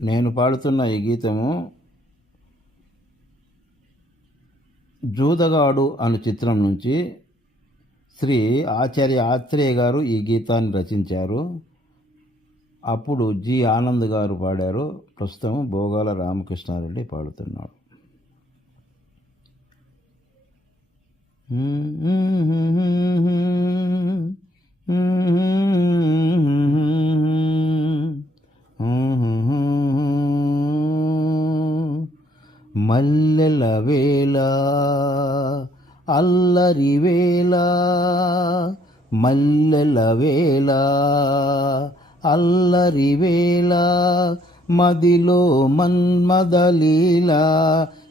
నేను పాడుతున్న ఈ గీతము జూదగాడు అను చిత్రం నుంచి శ్రీ ఆచార్య ఆత్రేయ గారు ఈ గీతాన్ని రచించారు. అప్పుడు జి ఆనంద్ గారు పాడారు. ప్రస్తుతం భోగాల రామకృష్ణారెడ్డి పాడుతున్నాడు. మల్లెల వేళ అల్లరి వేళ మల్లెల వేళ అల్లరి వేళ మదిలో మన్మదలీల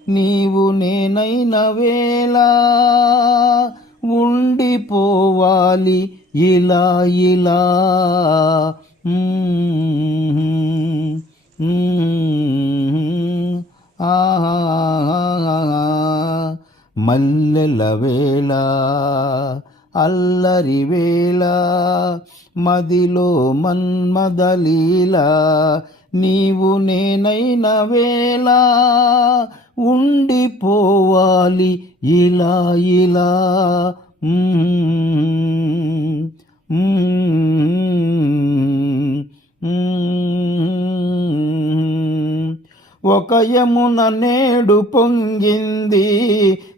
నీవు నేనైన వేళ ఉండిపోవాలి ఇలా ఇలా. ఆ మల్లెల వేళ అల్లరి వేళ మదిలో మన్మదలీల నీవు నేనైన వేళ ఉండిపోవాలి ఇలా ఇలా. ఒక యమున నేడు పొంగింది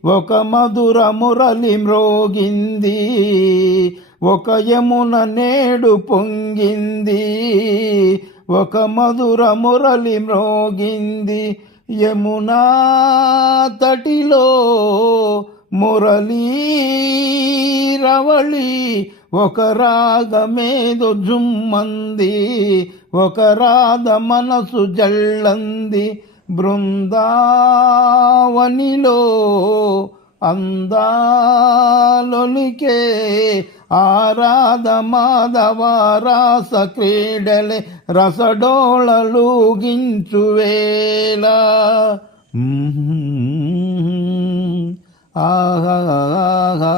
ఒక మధుర మురళి మ్రోగింది. ఒక యమున నేడు పొంగింది ఒక మధుర మురళి మ్రోగింది. యమునా తటిలో మురళీ రవళి ఒక రాగమేదో జుమ్మంది ఒక రాధ మనసు జల్లంది. బృందావనిలో అందాలొలికే ఆరాధ మాధవ రాస క్రీడలే రసడోళలుగించువేళ ఆహా ఆహా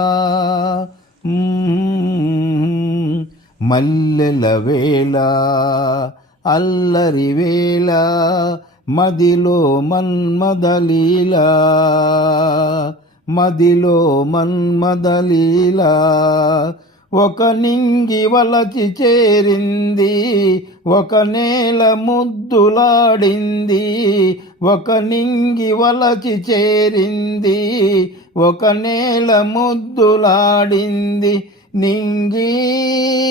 మల్లెల వేళ అల్లరి వేళ మదిలో మన్మదలీల మదిలో మన్మదలీల ఒక నింగి వలచి చేరింది ఒక నేల ముద్దులాడింది ఒక నింగి వలచి చేరింది ఒక నేల ముద్దులాడింది. నింగి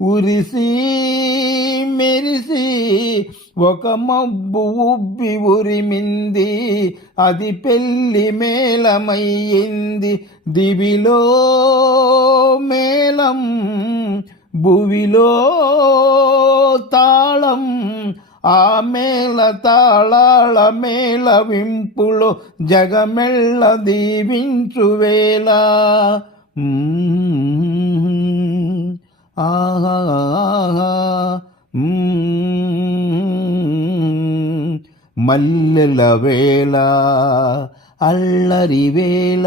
ఉరిసి మెరిసి ఒక మబ్బు ఉబ్బి ఉరిమింది. అది పెళ్ళి మేళమయ్యింది. దివిలో మేళం భువిలో తాళం. ఆ మేళ తాళాళ మేళ వింపులో జగమెళ్ళ దీవించువేళ ఆహా ఆహా. మల్లెల వేళ అల్లరి వేళ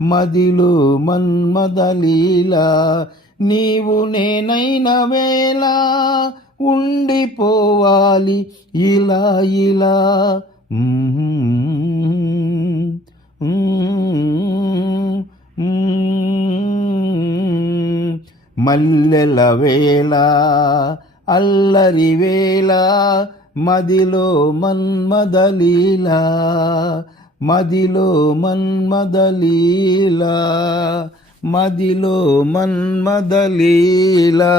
మదిలు మన్మదలీల నీవు నేనైన వేళ ఉండిపోవాలి ఇలా ఇలా. మల్లెల వేళ అల్లరి వేళ మదిలో మన్మదలీల మదిలో మన్మదలీల మదిలో మన్మదలీలా